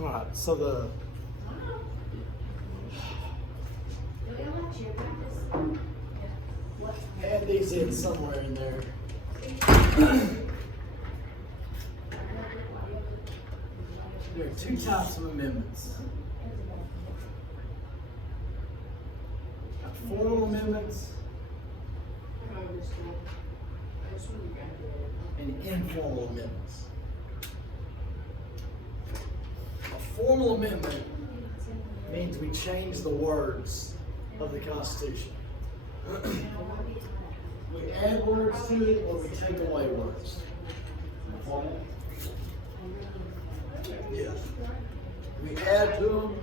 All right, so add these in somewhere in there. There are two types of amendments. Formal amendments and informal amendments. A formal amendment means we change the words of the Constitution. We add words to it or we take away words. Yes. We add to them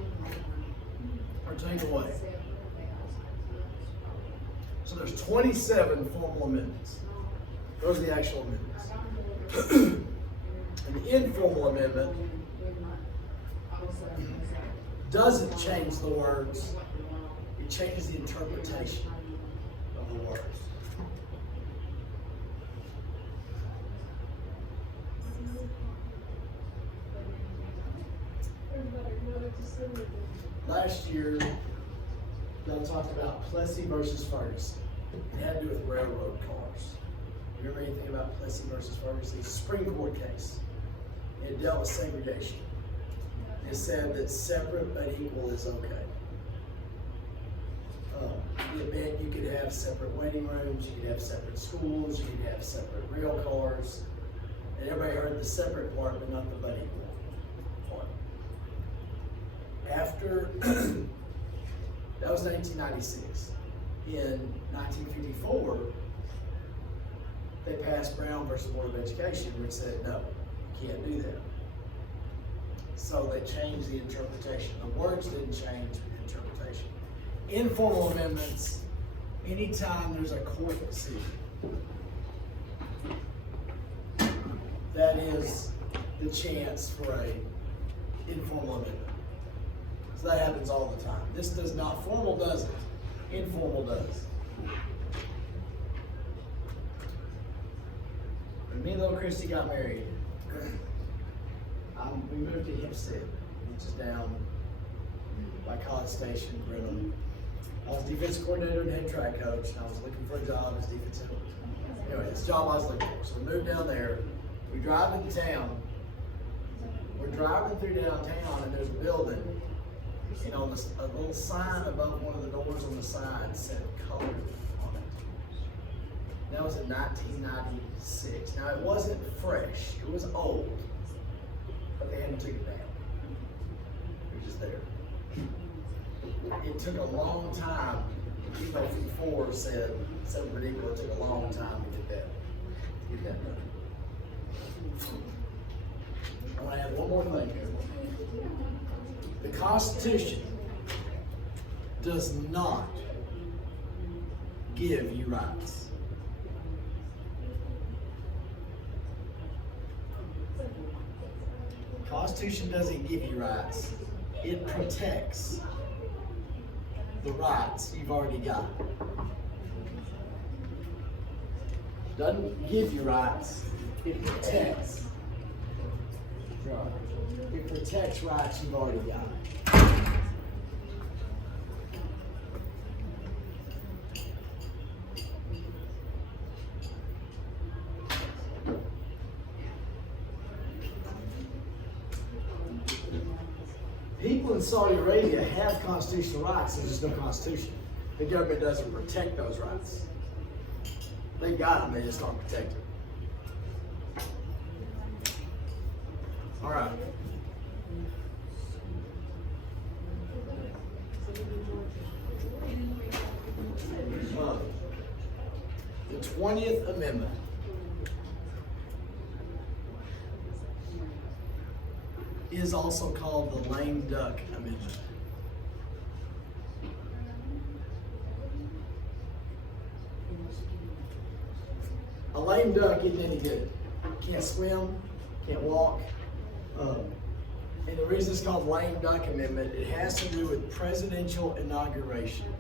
or take away. So there's 27 formal amendments. Those are the actual amendments. An informal amendment doesn't change the words, it changes the interpretation of the words. Last year, I talked about Plessy versus Ferguson. It had to do with railroad cars. You remember anything about Plessy versus Ferguson? It's a Supreme Court case. It dealt with segregation. It said that separate but equal is okay. It meant you could have separate waiting rooms, you could have separate schools, you could have separate rail cars. And everybody heard the separate part, but not the but equal part. After, that was 1996. In 1954, they passed Brown versus Board of Education, which said, no, you can't do that. So they changed the interpretation. The words didn't change the interpretation. Informal amendments, anytime there's a court decision, that is the chance for a informal amendment. So that happens all the time. This does not, formal doesn't, informal does. When me and little Christy got married, we moved to Hempstead, which is down by College Station, Brenham. I was defensive coordinator and head track coach, and I was looking for a job as defensive coach. Anyway, it's the job I was looking for. So we moved down there. We drive into town. We're driving through downtown, and there's a building. You know, a little sign above one of the doors on the side said "colored" on it. That was in 1996. Now, it wasn't fresh. It was old. But they hadn't taken it down. It was just there. It took a long time, even though 4 said 7 but equal, it took a long time to get that done. I want to add one more thing here. The Constitution does not give you rights. The Constitution doesn't give you rights. It protects the rights you've already got. Doesn't give you rights, it protects. It protects rights you've already got. People in Saudi Arabia have constitutional rights, there's just no constitution. The government doesn't protect those rights. They got them, they just don't protect them. All right. The 20th Amendment. Is also called the lame duck amendment. A lame duck isn't any good. Can't swim, can't walk. And the reason it's called lame duck amendment, it has to do with presidential inauguration.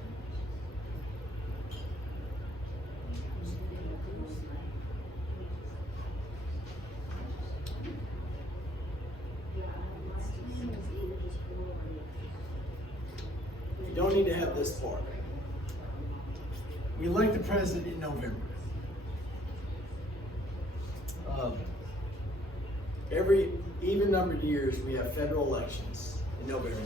don't need to have this part. We elect the president in November. Every even numbered years, we have federal elections in November.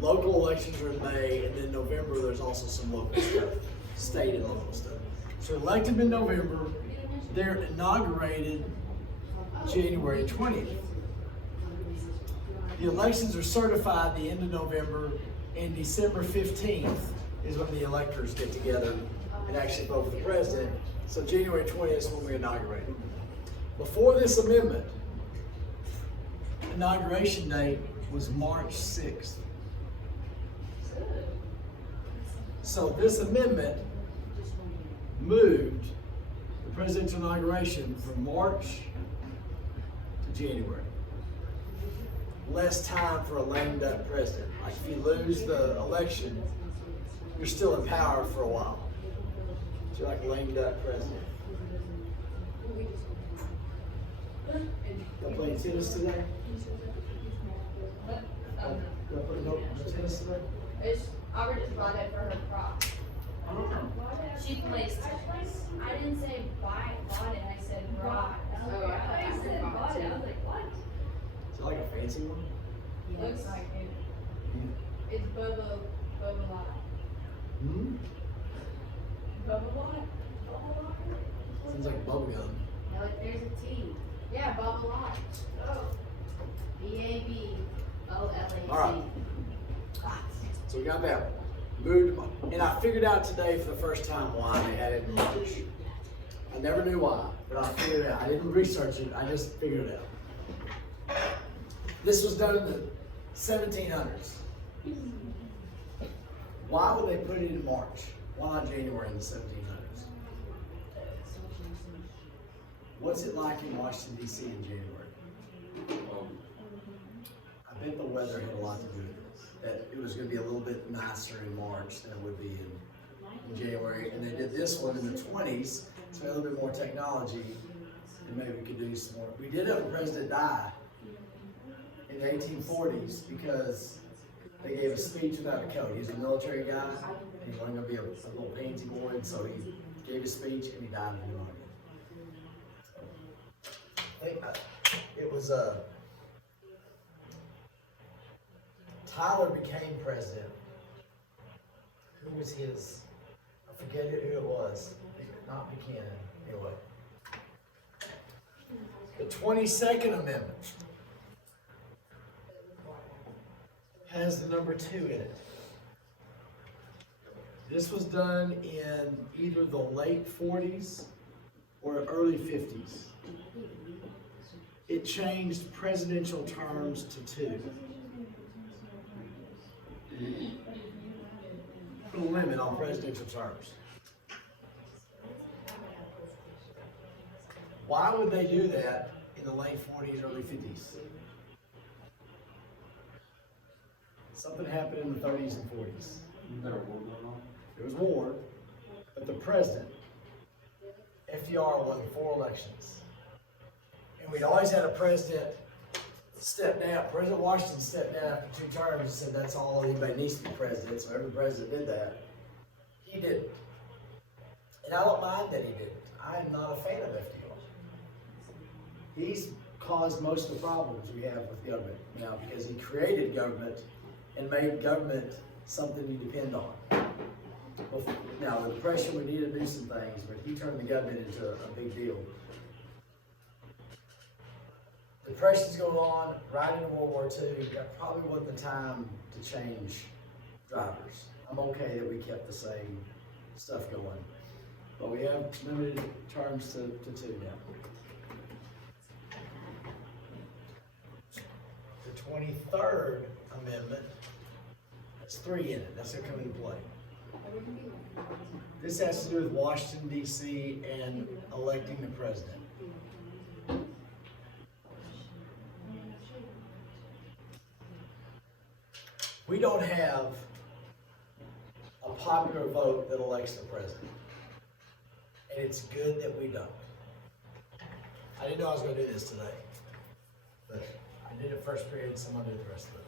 Local elections are in May, and then November, there's also some local stuff, state and local stuff. So elect them in November, they're inaugurated January 20th. The elections are certified the end of November, and December 15th is when the electors get together and actually vote for the president. So January 20th is when we inaugurate it. Before this amendment, inauguration date was March 6th. So this amendment moved the presidential inauguration from March to January. Less time for a lame duck president. Like if you lose the election, you're still in power for a while. So you're like a lame duck president. Y'all playing tennis today? Y'all playing no tennis today? Aubrey just bought it for her prop. She plays tennis. I didn't say bought it, I said brought. Oh, I said bought it. I was like, what? Is it like a fancy one? Looks like it. It's Bobo Lot. Hmm? Bobo Lot? Bobo Lot? Sounds like bubblegum. No, there's a T. Yeah, Bobo Lot. Oh. BABOLAT. All right. So we got that. Moved, and I figured out today for the first time why they had it in March. I never knew why, but I figured it out. I didn't research it, I just figured it out. This was done in the 1700s. Why would they put it in March? Why not January in the 1700s? What's it like in Washington, D.C. in January? I bet the weather had a lot to do with it. That it was going to be a little bit nicer in March than it would be in January. And they did this one in the 20s, so a little bit more technology, and maybe we could do some more. We did have a president die in the 1840s because they gave a speech without a coat. He was a military guy, and he wasn't going to be a little pansy boy, and so he gave a speech and he died of pneumonia. I think it was Tyler became president. Who was his? I forget who it was. Not Buchanan. Anyway. The 22nd Amendment has the number 2 in it. This was done in either the late 40s or early 50s. It changed presidential terms to 2. Put a limit on presidential terms. Why would they do that in the late 40s, early 50s? Something happened in the 30s and 40s. There was war, but the president, FDR, won 4 elections. And we'd always had a president step down. President Washington stepped down after 2 terms and said that's all anybody needs to be president, so every president did that. He didn't. And I don't mind that he didn't. I am not a fan of FDR. He's caused most of the problems we have with government now because he created government and made government something you depend on. Now, the Depression, we needed to do some things, but he turned the government into a big deal. Depression's going on, right into World War II. That probably wasn't the time to change drivers. I'm okay that we kept the same stuff going. But we have limited terms to 2 now. The 23rd Amendment, that's 3 in it. That's going to come into play. This has to do with Washington, D.C. and electing the president. We don't have a popular vote that elects the president. And it's good that we don't. I didn't know I was going to do this today. But I did it first period, so I'm going to do the rest of it.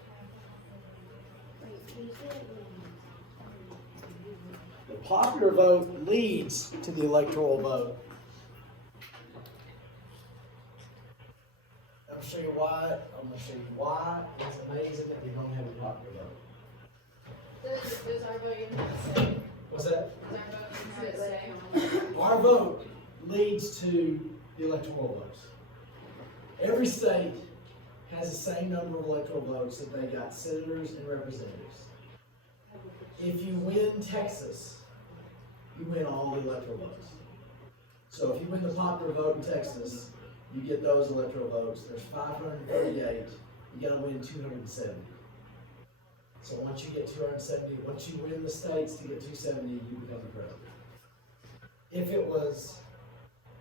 The popular vote leads to the electoral vote. I'm gonna show you why. I'm gonna show you why it's amazing that we don't have a popular vote. Does our vote even have a say? What's that? Does our vote even have a say? Our vote leads to the electoral votes. Every state has the same number of electoral votes that they got senators and representatives. If you win Texas, you win all the electoral votes. So if you win the popular vote in Texas, you get those electoral votes. There's 538. You gotta win 270. So once you get 270, once you win the states to get 270, you become the president. If it was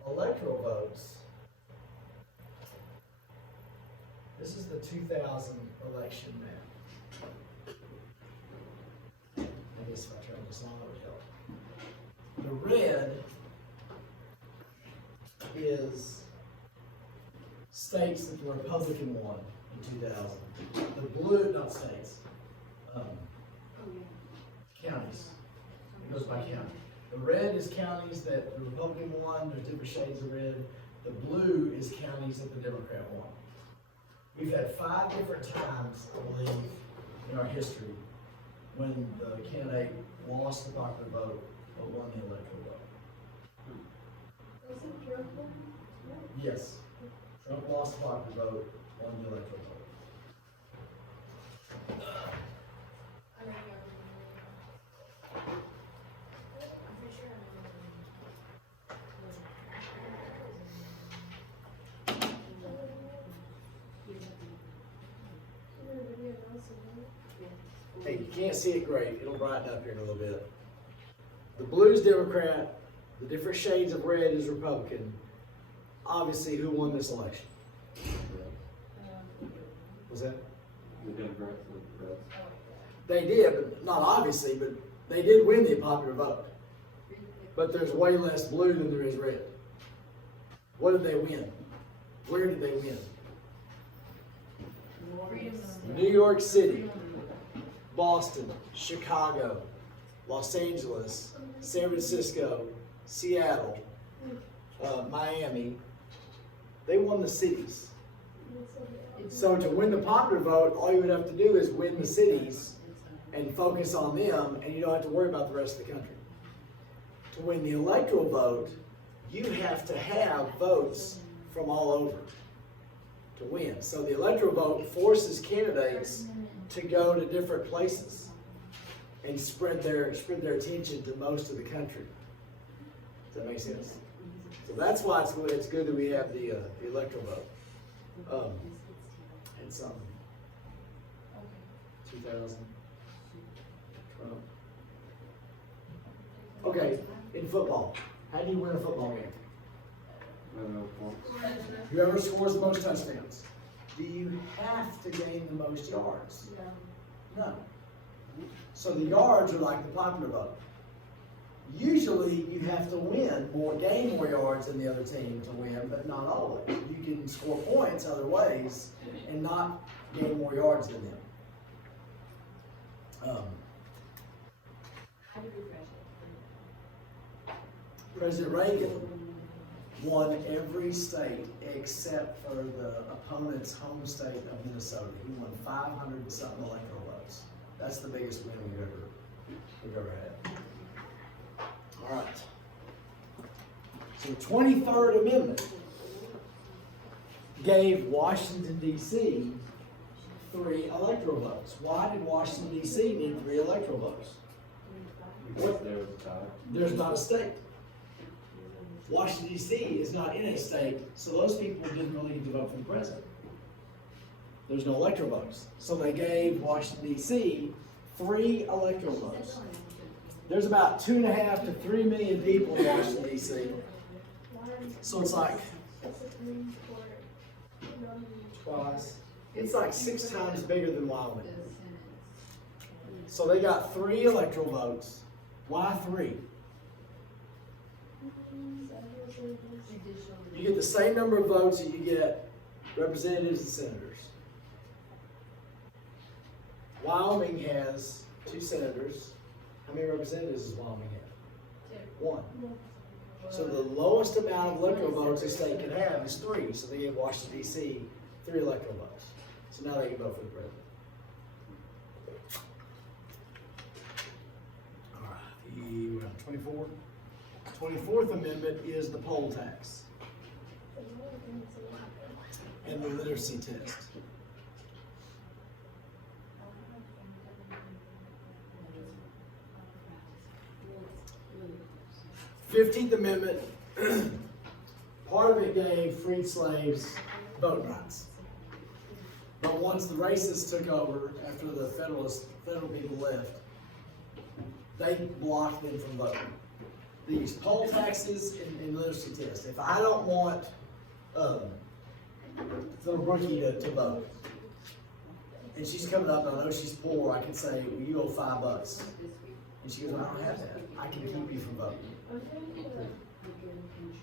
electoral votes, this is the 2000 election map. I guess if I turn this on, it would help. The red is states that the Republican won in 2000. The blue, not states, counties. It goes by county. The red is counties that the Republican won. There's different shades of red. The blue is counties that the Democrat won. We've had 5 different times, I believe, in our history when the candidate lost the popular vote but won the electoral vote. Was it Trump? Yes. Trump lost the popular vote, won the electoral vote. I don't know. I'm pretty sure Hey, you can't see it great. It'll brighten up here in a little bit. The blue is Democrat. The different shades of red is Republican. Obviously, who won this election? Was that? The Democrats and the Reds. They did, but not obviously, but they did win the popular vote. But there's way less blue than there is red. What did they win? Where did they win? New York City, Boston, Chicago, Los Angeles, San Francisco, Seattle, Miami. They won the cities. So to win the popular vote, all you would have to do is win the cities and focus on them, and you don't have to worry about the rest of the country. To win the electoral vote, you have to have votes from all over to win. So the electoral vote forces candidates to go to different places and spread their attention to most of the country. Does that make sense? So that's why it's good that we have the electoral vote. And some 2000 Trump. Okay, in football, how do you win a football game? Whoever scores the most touchdowns. Do you have to gain the most yards? No. So the yards are like the popular vote. Usually you have to gain more yards than the other team to win, but not always. You can score points other ways and not gain more yards than them. President Reagan won every state except for the opponent's home state of Minnesota. He won 500 and something electoral votes. That's the biggest win we've ever had. All right. So the 23rd Amendment gave Washington, D.C. 3 electoral votes. Why did Washington, D.C. need 3 electoral votes? Because there was a tie. There's not a state. Washington, D.C. is not in a state, so those people didn't really get to vote for the president. There's no electoral votes. So they gave Washington, D.C. 3 electoral votes. There's about 2.5 to 3 million people in Washington, D.C. So it's like twice. It's like 6 times bigger than Wyoming. So they got 3 electoral votes. Why 3? You get the same number of votes that you get representatives and senators. Wyoming has 2 senators. How many representatives does Wyoming have? 1. So the lowest amount of electoral votes a state can have is 3. So they gave Washington D.C. 3 electoral votes. So now they can vote for the president. All right, we're on 24. 24th Amendment is the poll tax and the literacy test. 15th Amendment, part of it gave freed slaves voting rights. But once the racists took over, after the federal people left, they blocked them from voting. These poll taxes and literacy tests. If I don't want little Brookie to vote, and she's coming up, and I know she's poor, I can say, well, you owe $5. And she goes, well, I don't have that. I can keep you from voting.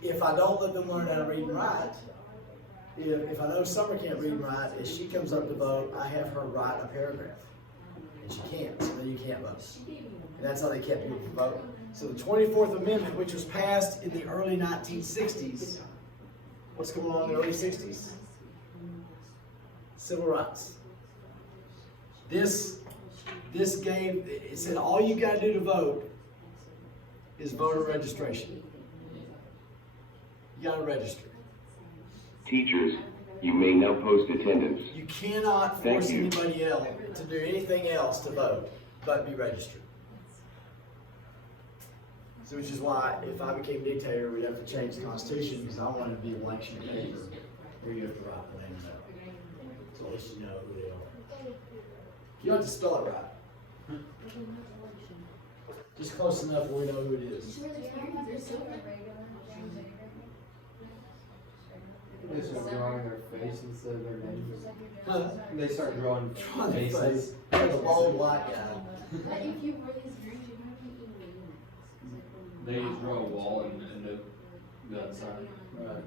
If I don't let them learn how to read and write, if I know Summer can't read and write, if she comes up to vote, I have her write a paragraph. And she can't, so then you can't vote. And that's how they kept people from voting. So the 24th Amendment, which was passed in the early 1960s, what's going on in the early 60s? Civil rights. This gave, it said all you gotta do to vote is voter registration. You gotta register. Teachers, you may now post attendance. You cannot force anybody else to do anything else to vote, but be registered. So which is why, if I became dictator, we'd have to change the Constitution, because I wanted to be election paper, where you have to write the names out. So at least you know who they are. You don't have to spell it right. Just close enough where we know who it is. They start drawing their face instead of their names. Huh? They start drawing Drawing their faces. face. Like a bald white guy. They just draw a wall and no gun sign. Right.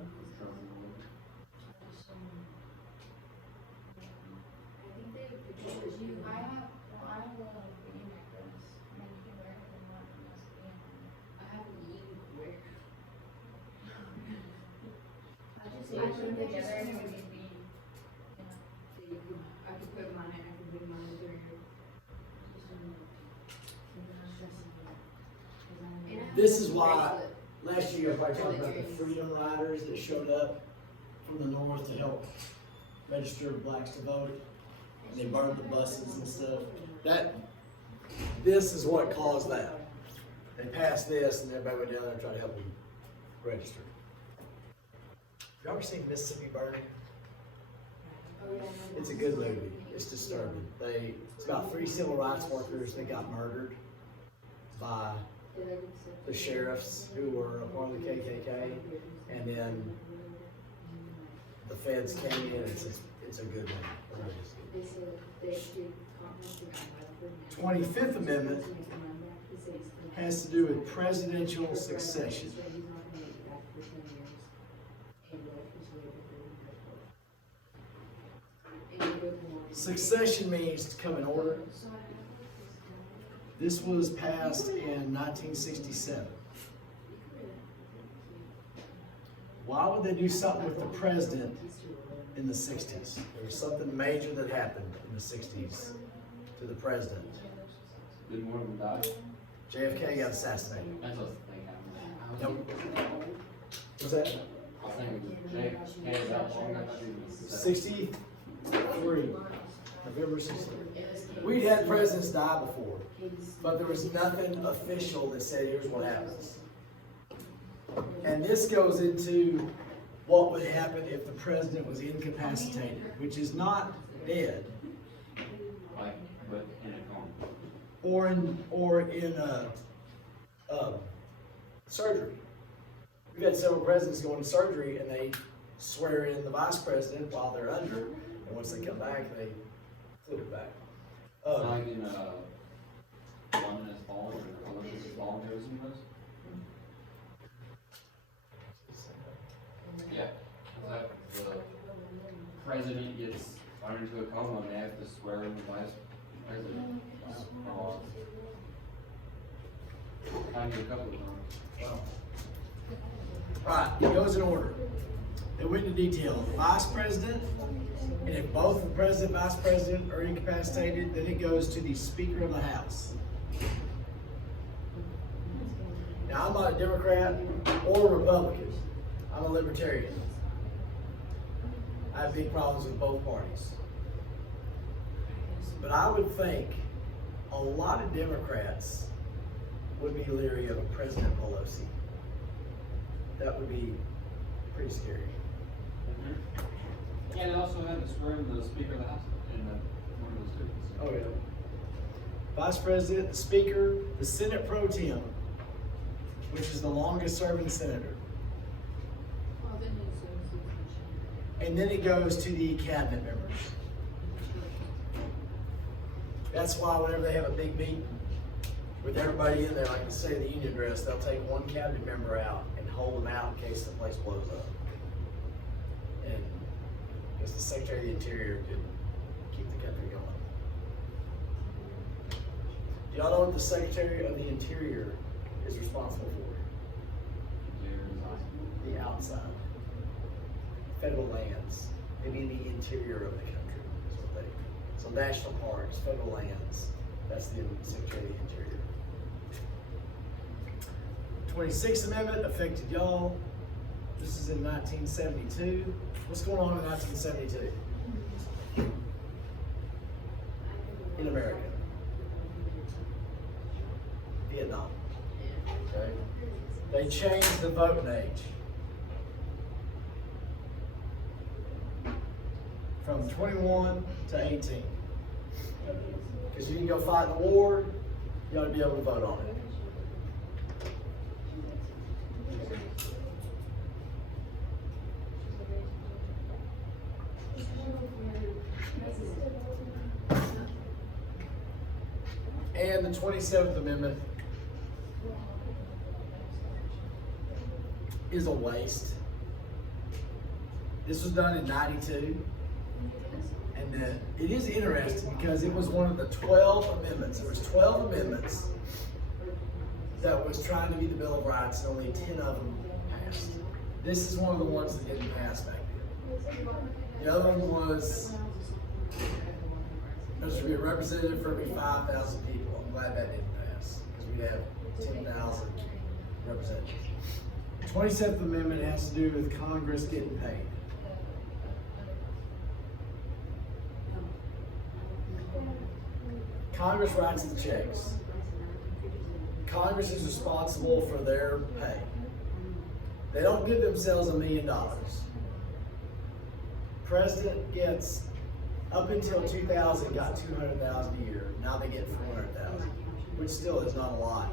This is why last year I talked about the Freedom Riders that showed up from the north to help register blacks to vote. And they burned the buses and stuff. This is what caused that. They passed this and everybody went down there and tried to help them register. Have you ever seen Mississippi Burning? It's a good movie. It's disturbing. It's about 3 civil rights workers that got murdered by the sheriffs who were a part of the KKK, and then the feds came in. It's a good one. 25th Amendment has to do with presidential succession. Succession means to come in order. This was passed in 1967. Why would they do something with the president in the 60s? There was something major that happened in the 60s to the president. Didn't one of them die? JFK got assassinated. That's what I was thinking. Yep. What's that? I was thinking JFK got long after 63. November 63. We'd had presidents die before, but there was nothing official that said, here's what happens. And this goes into what would happen if the president was incapacitated, which is not dead, Like, but in a coma. or in surgery. We've had several presidents go into surgery and they swear in the vice president while they're under, and once they come back, they flip it back. Like in London has fallen, or Olympus has fallen, have you seen those? Yeah. That the president gets thrown into a coma and they have to swear in the vice President. I do a couple of them. Wow. Alright, it goes in order. They went into detail. Vice president, and if both the president and vice president are incapacitated, then it goes to the Speaker of the House. Now, I'm not a Democrat or a Republican. I'm a libertarian. I have big problems with both parties. But I would think a lot of Democrats would be leery of President Pelosi. That would be pretty scary. And they also had to swear in the Speaker of the House in one of those students. Oh, yeah. Vice President, the Speaker, the Senate Pro Tem, which is the longest serving senator. And then it goes to the cabinet members. That's why whenever they have a big meeting with everybody in there, like the State of the Union address, they'll take one cabinet member out and hold them out in case the place blows up. And because the Secretary of the Interior could keep the country going. Do y'all know what the Secretary of the Interior is responsible for? The outside. Federal lands, maybe the interior of the country is what they, so national parks, federal lands, that's the Secretary of the Interior. 26th Amendment affected y'all. This is in 1972. What's going on in 1972? In America. Vietnam. Okay. They changed the voting age from 21 to 18. Because you can go fight in the war, you ought to be able to vote on it. And the 27th Amendment is a waste. This was done in 92. And it is interesting because it was one of the 12 amendments. There was 12 amendments that was trying to be the Bill of Rights, and only 10 of them passed. This is one of the ones that didn't pass back then. The other one was there should be a representative for every 5,000 people. I'm glad that didn't pass because we'd have 10,000 representatives. The 27th Amendment has to do with Congress getting paid. Congress writes the checks. Congress is responsible for their pay. They don't give themselves $1 million. President gets, up until 2000, got $200,000 a year. Now they get $400,000, which still is not a lot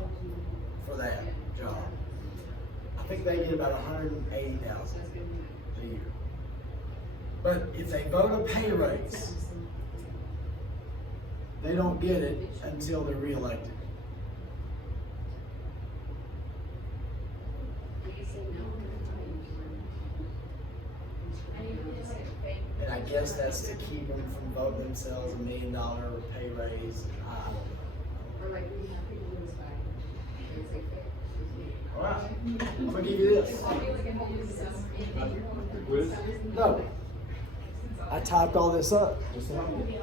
for that job. I think they get about $180,000 a year. But if they vote a pay raise, they don't get it until they're reelected. And I guess that's to keep them from voting themselves $1 million pay raise. I don't know. All right, I'm gonna give you this. No, I typed all this up. Just to help you.